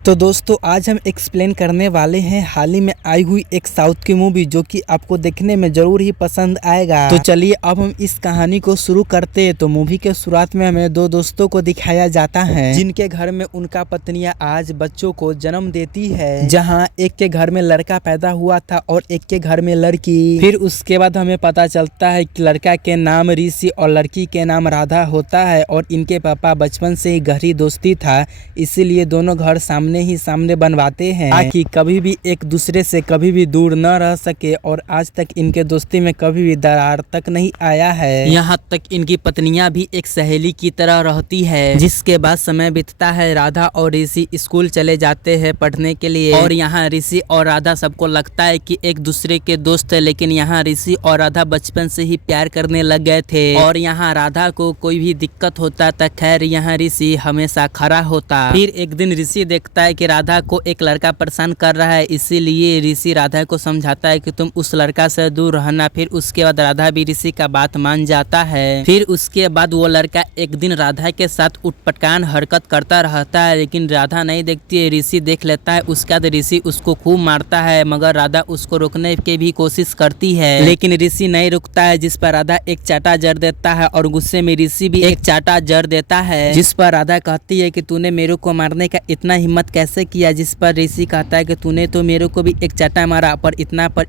तो दोस्तों आज हम एक्सप्लेन करने वाले हैं हाल ही में आई हुई एक साउथ की मूवी जो कि आपको देखने में जरूर ही पसंद आएगा। तो चलिए अब हम इस कहानी को शुरू करते हैं। तो मूवी के शुरुआत में हमें दो दोस्तों को दिखाया जाता है जिनके घर में उनका पत्नियां आज बच्चों को जन्म देती है, जहां एक के घर में लड़का पैदा हुआ था और एक के घर में लड़की। फिर उसके बाद हमें पता चलता है कि लड़का के नाम ऋषि और लड़की के नाम राधा होता है और इनके पापा बचपन से ही गहरी दोस्ती था, इसीलिए दोनों घर सामने बनवाते हैं ताकि कभी भी एक दूसरे से कभी भी दूर न रह सके। और आज तक इनके दोस्ती में कभी भी दरार तक नहीं आया है। यहाँ तक इनकी पत्नियां भी एक सहेली की तरह रहती है। जिसके बाद समय बीतता है, राधा और ऋषि स्कूल चले जाते हैं पढ़ने के लिए। और यहाँ ऋषि और राधा सबको लगता है कि एक दूसरे के दोस्त है, लेकिन यहाँ ऋषि और राधा बचपन से ही प्यार करने लग गए थे। और यहाँ राधा को कोई भी दिक्कत होता था, खैर यहाँ ऋषि हमेशा खड़ा होता। फिर एक दिन ऋषि देखता है कि राधा को एक लड़का परेशान कर रहा है, इसीलिए ऋषि राधा को समझाता है कि तुम उस लड़का से दूर रहना। फिर उसके बाद राधा भी ऋषि का बात मान जाता है। फिर उसके बाद वो लड़का एक दिन राधा के साथ उटपटांग हरकत करता रहता है, लेकिन राधा नहीं देखती है, ऋषि देख लेता है। उसके बाद ऋषि उसको खूब मारता है, मगर राधा उसको रोकने की भी कोशिश करती है, लेकिन ऋषि नहीं रुकता है। जिस पर राधा एक चाटा जड़ देता है और गुस्से में ऋषि भी एक चाटा जड़ देता है। जिस पर राधा कहती है कि तूने मेरे को मारने का इतना हिम्मत कैसे किया। जिस पर ऋषि कहता है कि तूने तो मेरे को भी एक चाटा मारा, पर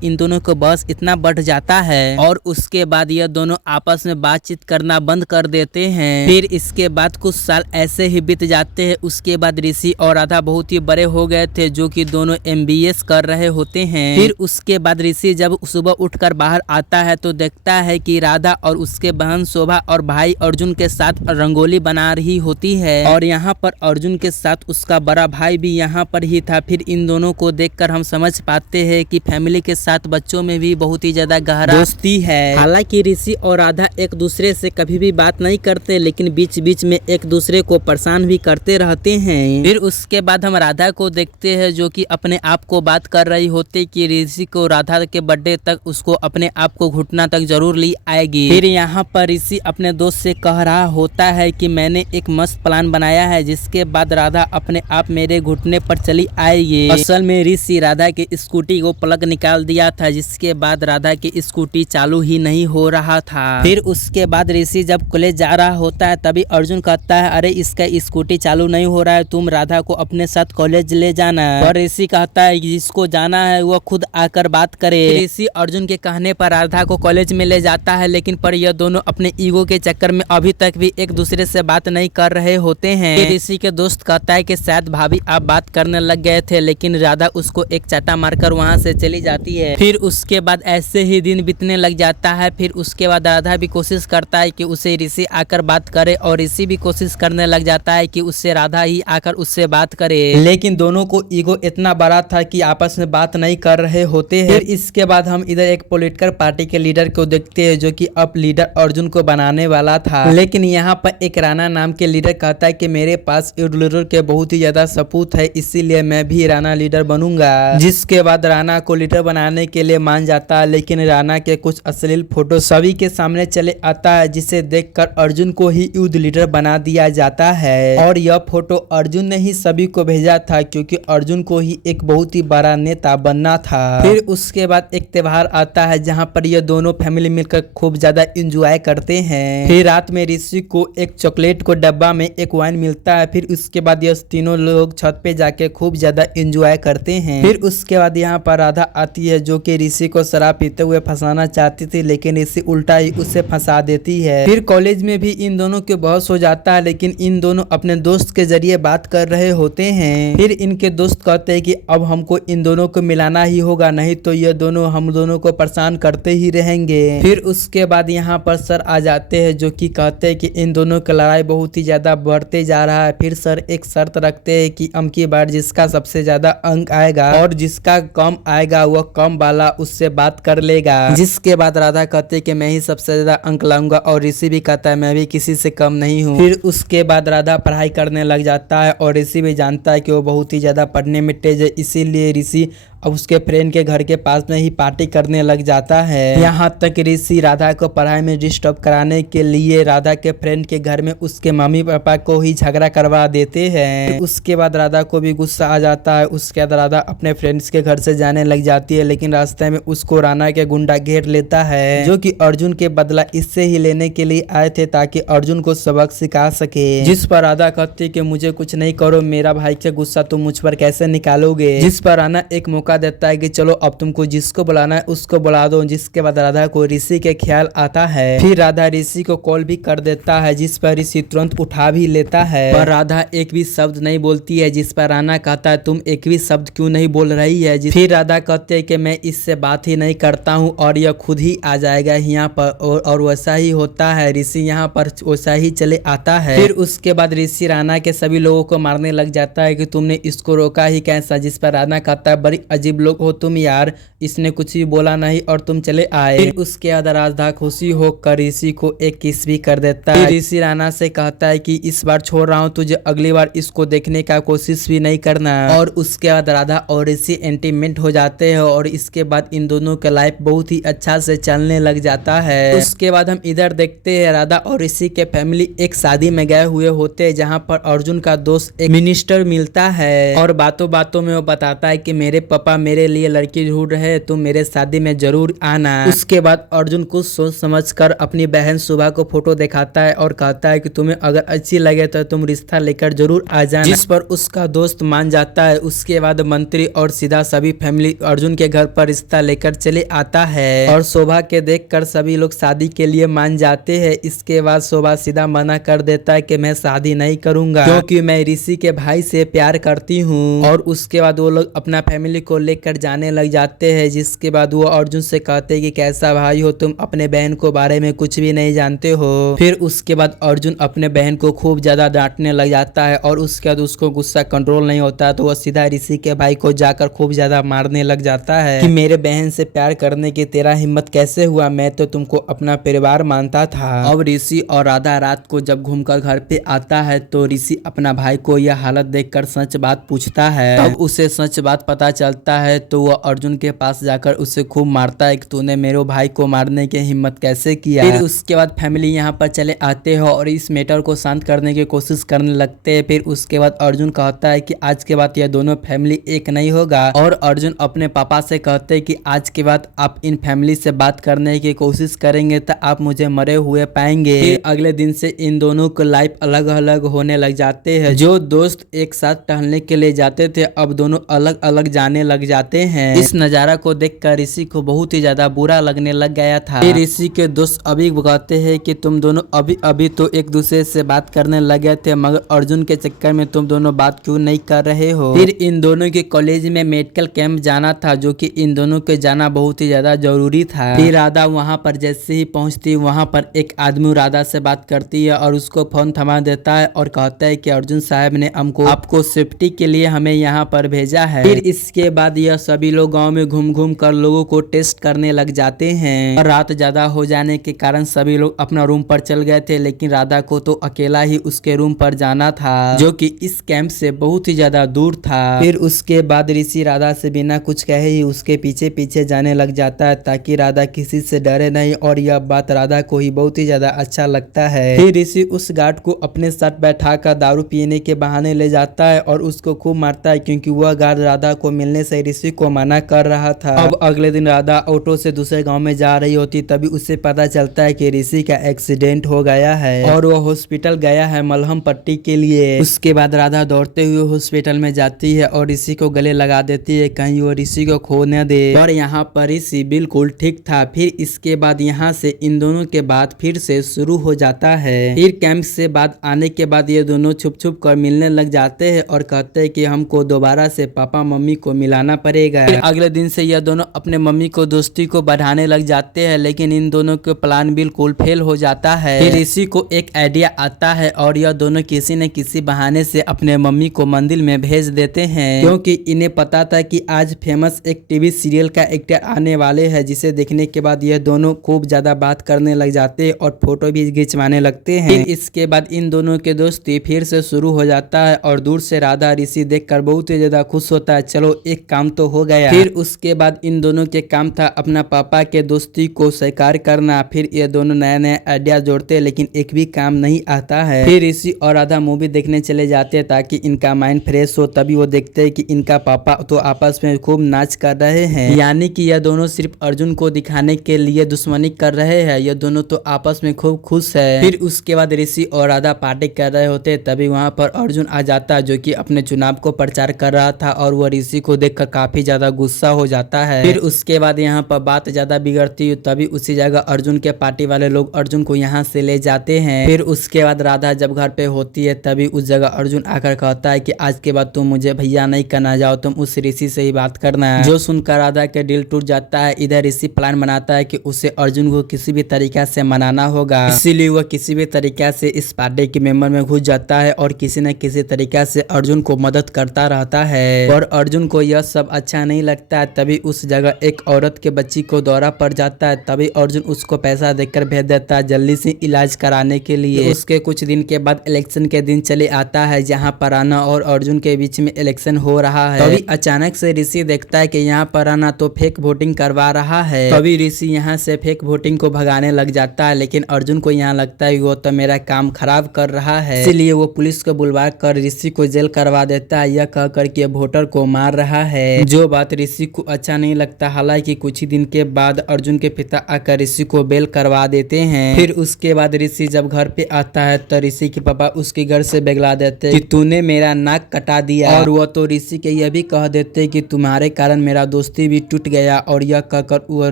इन दोनों को बस इतना बढ़ जाता है। और उसके बाद यह दोनों आपस में बातचीत करना बंद कर देते हैं। फिर इसके बाद कुछ साल ऐसे ही बीत जाते हैं। उसके बाद ऋषि और राधा बहुत ही बड़े हो गए थे, जो कि दोनों MBS कर रहे होते हैं। फिर उसके बाद ऋषि जब सुबह उठकर बाहर आता है तो देखता है कि राधा और उसके बहन शोभा और भाई अर्जुन के साथ रंगोली बना रही होती है। और यहाँ पर अर्जुन के साथ उसका बड़ा भाई भी यहाँ पर ही था। फिर इन दोनों को देखकर हम समझ पाते हैं कि फैमिली के साथ बच्चों में भी बहुत ही ज्यादा गहरा दोस्ती है। हालांकि ऋषि और राधा एक दूसरे से कभी भी बात नहीं करते, लेकिन बीच बीच में एक दूसरे को परेशान भी करते रहते हैं। फिर उसके बाद हम राधा को देखते हैं, जो कि अपने आप को बात कर रही होती कि ऋषि को राधा के बर्थडे तक उसको अपने आप को घुटना तक जरूर ली आएगी। फिर यहाँ पर ऋषि अपने दोस्त से कह रहा होता है कि मैंने एक मस्त प्लान बनाया है, जिसके बाद राधा अपने आप मेरे घुटने पर चली आएगी। असल में ऋषि राधा की स्कूटी को प्लग निकाल दिया था, जिसके बाद राधा की स्कूटी चालू ही नहीं हो रहा था। फिर उसके बाद ऋषि जब कॉलेज जा रहा होता है, तभी अर्जुन कहता है अरे इसका स्कूटी चालू नहीं हो रहा है, तुम राधा को अपने साथ कॉलेज ले जाना। और ऋषि कहता है जिसको जाना है वो खुद आकर बात करे। ऋषि अर्जुन के कहने पर राधा को कॉलेज में ले जाता है, लेकिन पर यह दोनों अपने ईगो के चक्कर में अभी तक भी एक दूसरे से बात नहीं कर रहे होते हैं। ऋषि के दोस्त कहता है कि शायद भाभी आप बात करने लग गए थे, लेकिन राधा उसको एक चाटा मारकर वहां से चली जाती है। फिर उसके बाद ऐसे ही दिन बीतने लग जाता है। फिर उसके बाद राधा भी कोशिश करता है कि उसे ऋषि आकर बात करे, और ऋषि भी कोशिश करने लग जाता है कि उससे राधा ही आकर उससे बात करे, लेकिन दोनों को ईगो इतना बड़ा था कि आपस में बात नहीं कर रहे होते हैं। फिर इसके बाद हम इधर एक पॉलिटिकल पार्टी के लीडर को देखते हैं, जो कि अब लीडर अर्जुन को बनाने वाला था। लेकिन यहाँ पर एक राणा नाम के लीडर कहता है कि मेरे पास लीडर के बहुत ही ज्यादा सपूत है, इसीलिए मैं भी राणा लीडर बनूंगा। जिसके बाद राणा को लीडर बनाने के लिए मान जाता है, लेकिन राणा के कुछ अश्लील फोटो सभी के सामने चले आता है, जिसे देखकर अर्जुन को ही युद्ध लीडर बना दिया जाता है। और यह फोटो अर्जुन ने ही सभी को भेजा था, क्योंकि अर्जुन को ही एक बहुत ही बड़ा नेता बनना था। फिर उसके बाद एक त्योहार आता है, जहाँ पर ये दोनों फैमिली मिलकर खूब ज्यादा एंजॉय करते हैं। फिर रात में ऋषि को एक चॉकलेट को डब्बा में एक वाइन मिलता है। फिर उसके बाद ये तीनों लोग छत पे जाके खूब ज्यादा एंजॉय करते हैं। फिर उसके बाद यहाँ पर राधा आती है, जो कि ऋषि को शराब पीते हुए फंसाना चाहती थी, लेकिन ऋषि उल्टा ही उसे फंसा देती है। फिर कॉलेज में भी इन दोनों के बहस हो जाता है, लेकिन इन दोनों अपने दोस्त के जरिए बात कर रहे होते हैं। फिर इनके दोस्त कहते हैं कि अब हमको इन दोनों को मिलाना ही होगा, नहीं तो ये दोनों हम दोनों को परेशान करते ही रहेंगे। फिर उसके बाद यहाँ पर सर आ जाते हैं, जो कि कहते हैं कि इन दोनों की लड़ाई बहुत ही ज्यादा बढ़ते जा रहा है। फिर सर एक शर्त रखते हैं कि अबकी बार जिसका सबसे ज्यादा अंक आएगा और जिसका कम आएगा वह कम वाला उससे बात कर लेगा। जिसके बाद राधा कहते हैं कि मैं ही सबसे ज्यादा अंक लाऊंगा, और ऋषि भी कहता है मैं भी किसी से कम नहीं हूँ। फिर उसके बाद राधा पढ़ाई करने लग जाता है, और ऋषि भी जानता है कि वो बहुत ही ज्यादा पढ़ने में तेज है, इसीलिए ऋषि अब उसके फ्रेंड के घर के पास में ही पार्टी करने लग जाता है। यहाँ तक ऋषि राधा को पढ़ाई में डिस्टर्ब कराने के लिए राधा के फ्रेंड के घर में उसके मम्मी पापा को ही झगड़ा करवा देते हैं। उसके बाद राधा को भी गुस्सा आ जाता है। उसके बाद राधा अपने फ्रेंड्स के घर से जाने लग जाती है, लेकिन रास्ते में उसको राणा के गुंडा घेर लेता है, जो कि अर्जुन के बदला इससे ही लेने के लिए आए थे ताकि अर्जुन को सबक सिखा सके। जिस पर राधा कहती कि मुझे कुछ नहीं करो, मेरा भाई का गुस्सा तुम मुझ पर कैसे निकालोगे। जिस पर राणा एक मौका देता है कि चलो अब तुमको जिसको बुलाना है उसको बुला दो। जिसके बाद राधा को ऋषि के ख्याल आता है। फिर राधा ऋषि को कॉल भी कर देता है, जिस पर ऋषि तुरंत उठा भी लेता है, पर राधा एक भी शब्द नहीं बोलती है। जिस पर राणा कहता है तुम एक भी शब्द क्यों नहीं बोल रही है। फिर राधा कहते है कि मैं इससे बात ही नहीं करता हूँ और यह खुद ही आ जाएगा यहाँ पर, और वैसा ही होता है। ऋषि यहाँ पर वैसा ही चले आता है। फिर उसके बाद ऋषि राणा के सभी लोगों को मारने लग जाता है कि तुमने इसको रोका ही कैसा। जिस पर राणा कहता है बड़ी अजीब लोग हो तुम यार, इसने कुछ भी बोला नहीं और तुम चले आए। फिर उसके बाद राधा खुशी होकर ऋषि को एक किस भी कर देता है। ऋषि राणा से कहता है कि इस बार छोड़ रहा हूँ तुझे, अगली बार इसको देखने का कोशिश भी नहीं करना। और उसके बाद राधा और ऋषि इंटीमेट हो जाते हैं और इसके बाद इन दोनों का लाइफ बहुत ही अच्छा से चलने लग जाता है। उसके बाद हम इधर देखते हैं राधा और ऋषि के फैमिली एक शादी में गए हुए होते हैं, जहाँ पर अर्जुन का दोस्त एक मिनिस्टर मिलता है और बातों बातों में वो बताता है कि मेरे पापा मेरे लिए लड़की ढूंढ रहे, तुम मेरे शादी में जरूर आना। उसके बाद अर्जुन कुछ सोच समझ कर अपनी बहन सुबह को फोटो दिखाता है और कहता है कि तुम्हें अगर अच्छी लगे तो तुम रिश्ता लेकर जरूर आ जाना। जिस पर उसका दोस्त मान जाता है। उसके बाद मंत्री और सीधा सभी फैमिली अर्जुन के घर पर रिश्ता लेकर चले आता है और शोभा के देखकर सभी लोग शादी के लिए मान जाते हैं। इसके बाद शोभा सीधा मना कर देता है कि मैं शादी नहीं करूंगा क्योंकि मैं ऋषि के भाई से प्यार करती हूँ। और उसके बाद वो लोग अपना फैमिली को लेकर जाने लग जाते हैं। जिसके बाद वो अर्जुन से कहते हैं कि कैसा भाई हो तुम, अपने बहन को बारे में कुछ भी नहीं जानते हो। फिर उसके बाद अर्जुन अपने बहन को खूब ज्यादा डांटने लग जाता है और उसके बाद उसको गुस्सा कंट्रोल नहीं होता तो वह सीधा ऋषि के भाई को जाकर खूब ज्यादा मारने लग जाता है कि मेरे बहन से प्यार करने की तेरा हिम्मत कैसे हुआ, मैं तो तुमको अपना परिवार मानता था। अब ऋषि और राधा रात को जब घूमकर घर पे आता है तो ऋषि अपना भाई को यह हालत देखकर सच बात पूछता है। तब उसे सच बात पता चलता है तो वह अर्जुन के पास जाकर उसे खूब मारता है कि तूने मेरे भाई को मारने की हिम्मत कैसे किया। फिर उसके बाद फैमिली यहाँ पर चले आते हैं और इस मैटर को शांत करने की कोशिश करने लगते हैं। फिर उसके बाद अर्जुन कहता है कि आज के बाद यह दोनों फैमिली एक नहीं होगा और अर्जुन अपने पापा से कहते हैं कि आज के बाद आप इन फैमिली से बात करने की कोशिश करेंगे तो आप मुझे मरे हुए पाएंगे। फिर अगले दिन से इन दोनों को लाइफ अलग अलग होने लग जाते हैं। जो दोस्त एक साथ टहलने के लिए जाते थे अब दोनों अलग अलग जाने लग जाते हैं। इस नजारा को देखकर ऋषि को बहुत ही ज्यादा बुरा लगने लग गया था। फिर ऋषि के दोस्त अभी कहते हैं कि तुम दोनों अभी अभी तो एक दूसरे से बात करने लगे थे, मगर अर्जुन के चक्कर में तुम दोनों बात क्यों नहीं कर रहे हो। फिर इन दोनों के कॉलेज में मेडिकल कैंप जाना था, जो कि इन दोनों के जाना बहुत ही ज्यादा जरूरी था। फिर राधा वहाँ पर जैसे ही पहुँचती वहाँ पर एक आदमी राधा से बात करती है और उसको फोन थमा देता है और कहता है कि अर्जुन साहब ने हमको आपको सेफ्टी के लिए हमें यहाँ पर भेजा है। फिर इसके बाद यह सभी लोग गाँव में घूम घूम कर लोगों को टेस्ट करने लग जाते हैं और रात ज्यादा हो जाने के कारण सभी लोग अपना रूम पर चल गए थे, लेकिन राधा को तो अकेला ही उसके रूम पर जाना था, जो कि इस कैंप से बहुत ही ज्यादा दूर था। फिर उसके बाद ऋषि राधा से बिना कुछ कहे ही उसके पीछे पीछे जाने लग जाता है ताकि राधा किसी से डरे नहीं, और यह बात राधा को ही बहुत ही ज्यादा अच्छा लगता है। फिर ऋषि उस गार्ड को अपने साथ बैठा कर दारू पीने के बहाने ले जाता है और उसको खूब मारता है क्योंकि वह गार्ड राधा को मिलने से ऋषि को मना कर रहा था। अब अगले दिन राधा ऑटो से दूसरे गाँव में जा रही होती तभी उसे पता चलता है कि ऋषि का एक्सीडेंट हो गया है और वह हॉस्पिटल गया है मलहम पट्टी के लिए। उसके बाद राधा दौड़ते हुए हॉस्पिटल में जाती है और ऋषि को गले लगा देती है कहीं वो ऋषि को खो न दे, और यहाँ पर ऋषि बिल्कुल ठीक था। फिर इसके बाद यहाँ से इन दोनों के बाद फिर से शुरू हो जाता है। फिर कैंप से बाद आने के बाद ये दोनों छुप छुप कर मिलने लग जाते हैं और कहते हैं कि हमको दोबारा से पापा मम्मी को मिलाना पड़ेगा। फिर अगले दिन से यह दोनों अपने मम्मी को दोस्ती को बढ़ाने लग जाते हैं, लेकिन इन दोनों के प्लान बिल्कुल फेल हो जाता है। फिर ऋषि को एक आइडिया आता है और यह दोनों किसी न किसी बहाने से अपने मम्मी को मंदिर में भेज देते हैं, क्योंकि इन्हें पता था कि आज फेमस एक टीवी सीरियल का एक्टर आने वाले हैं, जिसे देखने के बाद यह दोनों खूब ज्यादा बात करने लग जाते हैं और फोटो भी खिंचवाने लगते हैं। फिर इसके बाद इन दोनों के दोस्ती फिर से शुरू हो जाता है और दूर से राधा ऋषि देखकर बहुत ही ज्यादा खुश होता है। चलो एक काम तो हो गया। फिर उसके बाद इन दोनों के काम था अपना पापा के दोस्ती को स्वीकार करना। फिर ये दोनों नया नया आइडिया जोड़ते लेकिन एक भी काम नहीं आता है। फिर ऋषि और राधा मूवी देखने चले जाते हैं ताकि इनका माइंड फ्रेश हो। तभी वो देखते हैं कि इनका पापा तो आपस में खूब नाच कर रहे हैं, यानी कि यह दोनों सिर्फ अर्जुन को दिखाने के लिए दुश्मनी कर रहे हैं। यह दोनों तो आपस में खूब खुश है। फिर उसके बाद ऋषि और राधा पार्टी कर रहे होते तभी वहाँ पर अर्जुन आ जाता जो कि अपने चुनाव को प्रचार कर रहा था और वह ऋषि को देखकर काफी ज्यादा गुस्सा हो जाता है। फिर उसके बाद यहाँ पर बात ज्यादा बिगड़ती तभी उसी जगह अर्जुन के पार्टी वाले लोग अर्जुन को यहाँ से ले जाते हैं। फिर उसके बाद राधा जब घर पे होती है तभी उस जगह अर्जुन आकर कहता है कि आज के बाद तुम मुझे भैया नहीं करना, जाओ तुम उस ऋषि से ही बात करना है। जो सुनकर राधा के दिल टूट जाता है। इधर ऋषि प्लान बनाता है कि उसे अर्जुन को किसी भी तरीका से मनाना होगा, इसीलिए वह किसी भी तरीका से इस पार्टी के मेंबर में घुस जाता है और किसी न किसी तरीका से अर्जुन को मदद करता रहता है। और अर्जुन को यह सब अच्छा नहीं लगता है। तभी उस जगह एक औरत के बच्ची को दौरा पड़ जाता है। तभी अर्जुन उसको पैसा देकर भेज देता है जल्दी से इलाज कराने के लिए। उसके कुछ दिन के बाद इलेक्शन के दिन चले आता है जहाँ पर राणा और अर्जुन के बीच में इलेक्शन हो रहा है। तभी अचानक से ऋषि देखता है कि यहाँ पर राणा तो फेक वोटिंग करवा रहा है। तभी ऋषि यहाँ से फेक वोटिंग को भगाने लग जाता है लेकिन अर्जुन को यहाँ लगता है वो तो मेरा काम खराब कर रहा है, इसलिए वो पुलिस को बुलवा कर ऋषि को जेल करवा देता है यह कहकर के वोटर को मार रहा है। जो बात ऋषि को अच्छा नहीं लगता। हालांकि कुछ ही दिन के बाद अर्जुन के पिता आकर ऋषि को बेल करवा देते हैं। फिर उसके बाद ऋषि जब घर पे आता है तो ऋषि के पापा उसके घर से बेगला देते कि तूने मेरा नाक कटा दिया। और वो तो ऋषि के यह भी कह देते कि तुम्हारे कारण मेरा दोस्ती भी टूट गया। और यह कहकर वह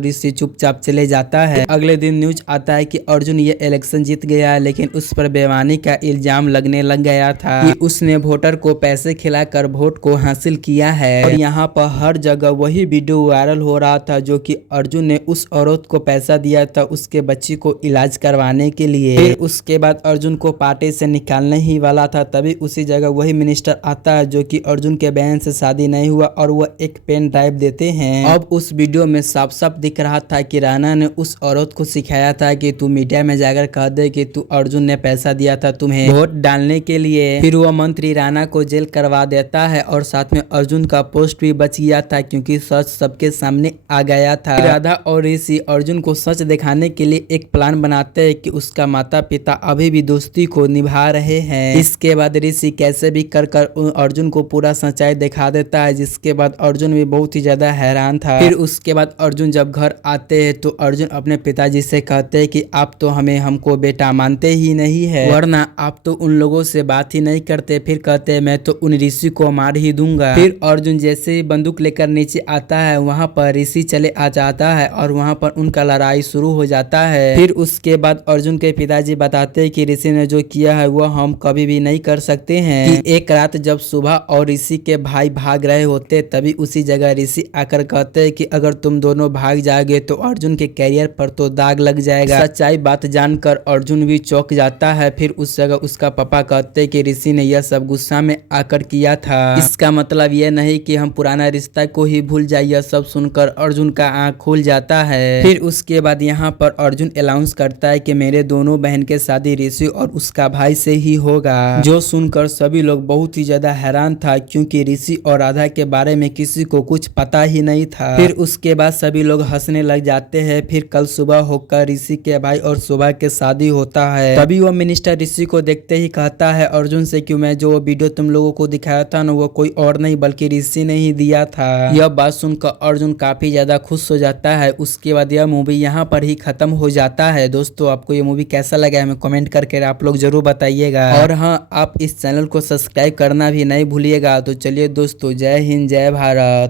ऋषि चुपचाप चले जाता है। अगले दिन न्यूज आता है कि अर्जुन ये इलेक्शन जीत गया है लेकिन उस पर बेईमानी का इल्जाम लगने लग गया था कि उसने वोटर को पैसे खिलाकर वोट को हासिल किया है। और यहाँ पर हर जगह वही वीडियो वायरल हो रहा था जो कि अर्जुन ने उस औरत को पैसा दिया था उसके बच्ची को इलाज करवाने के लिए। फिर उसके बाद अर्जुन को पार्टी से निकालने ही वाला था। तभी उसी जगह वही मिनिस्टर आता है जो कि अर्जुन के बहन से शादी नहीं हुआ और वह एक पेन ड्राइव देते हैं। अब उस वीडियो में साफ साफ दिख रहा था कि राणा ने उस औरत को सिखाया था कि तू मीडिया में जाकर कह दे कि तू अर्जुन ने पैसा दिया था तुम्हें वोट डालने के लिए। फिर वह मंत्री राणा को जेल करवा देता है और साथ में अर्जुन का पोस्ट भी बच गया था क्योंकि सच सबके सामने आ गया था। राधा और ऋषि अर्जुन को सच दिखाने के लिए एक प्लान बनाते हैं कि उसका माता पिता अभी भी दोस्ती को निभा रहे हैं। इसके बाद ऋषि कैसे भी कर अर्जुन को पूरा सच्चाई दिखा देता है जिसके बाद अर्जुन भी बहुत ही ज्यादा हैरान था। फिर उसके बाद अर्जुन जब घर आते हैं तो अर्जुन अपने पिताजी से कहते हैं कि आप तो हमको बेटा मानते ही नहीं है, वरना आप तो उन लोगों से बात ही नहीं करते। फिर कहते हैं मैं तो उन ऋषि को मार ही दूंगा। फिर अर्जुन जैसे ही बंदूक लेकर नीचे आता है वहाँ पर ऋषि चले आ जाता है और वहाँ पर उनका लड़ाई शुरू हो जाता है। फिर उसके बाद अर्जुन के पिताजी बताते हैं कि ऋषि ने जो किया है वह हम कभी भी नहीं कर सकते हैं। कि एक रात जब सुबह और ऋषि के भाई भाग रहे होते तभी उसी जगह ऋषि आकर कहते हैं कि अगर तुम दोनों भाग जाओगे तो अर्जुन के कैरियर पर तो दाग लग जाएगा। सच्चाई बात जानकर अर्जुन भी चौंक जाता है। फिर उस जगह उसका पापा कहते कि ऋषि ने यह सब गुस्सा में आकर किया था, इसका मतलब यह नहीं कि हम पुराना रिश्ता को ही भूल जाए। यह सब सुनकर अर्जुन का आंख खुल जाता है। फिर उसके बाद यहाँ पर अर्जुन अनाउंस करता है कि मेरे दोनों बहन के शादी ऋषि और उसका भाई से ही होगा। जो सुनकर सभी लोग बहुत ही ज्यादा हैरान था क्योंकि ऋषि और राधा के बारे में किसी को कुछ पता ही नहीं था। फिर उसके बाद सभी लोग हंसने लग जाते हैं। फिर कल सुबह होकर ऋषि के भाई और सुबह के शादी होता है। तभी वो मिनिस्टर ऋषि को देखते ही कहता है अर्जुन से कि मैं जो वीडियो तुम लोगों को दिखाया था ना वो कोई और नहीं बल्कि ऋषि ने ही दिया था। यह बात सुनकर अर्जुन काफी ज्यादा खुश हो जाता है। उसके बाद यह मूवी यहाँ पर ही खत्म हो जाता है। दोस्तों आपको ये मूवी कैसा लगा हमें कमेंट करके आप लोग जरूर बताइएगा। और हाँ, आप इस चैनल को सब्सक्राइब करना भी नहीं भूलिएगा। तो चलिए दोस्तों, जय हिंद जय भारत।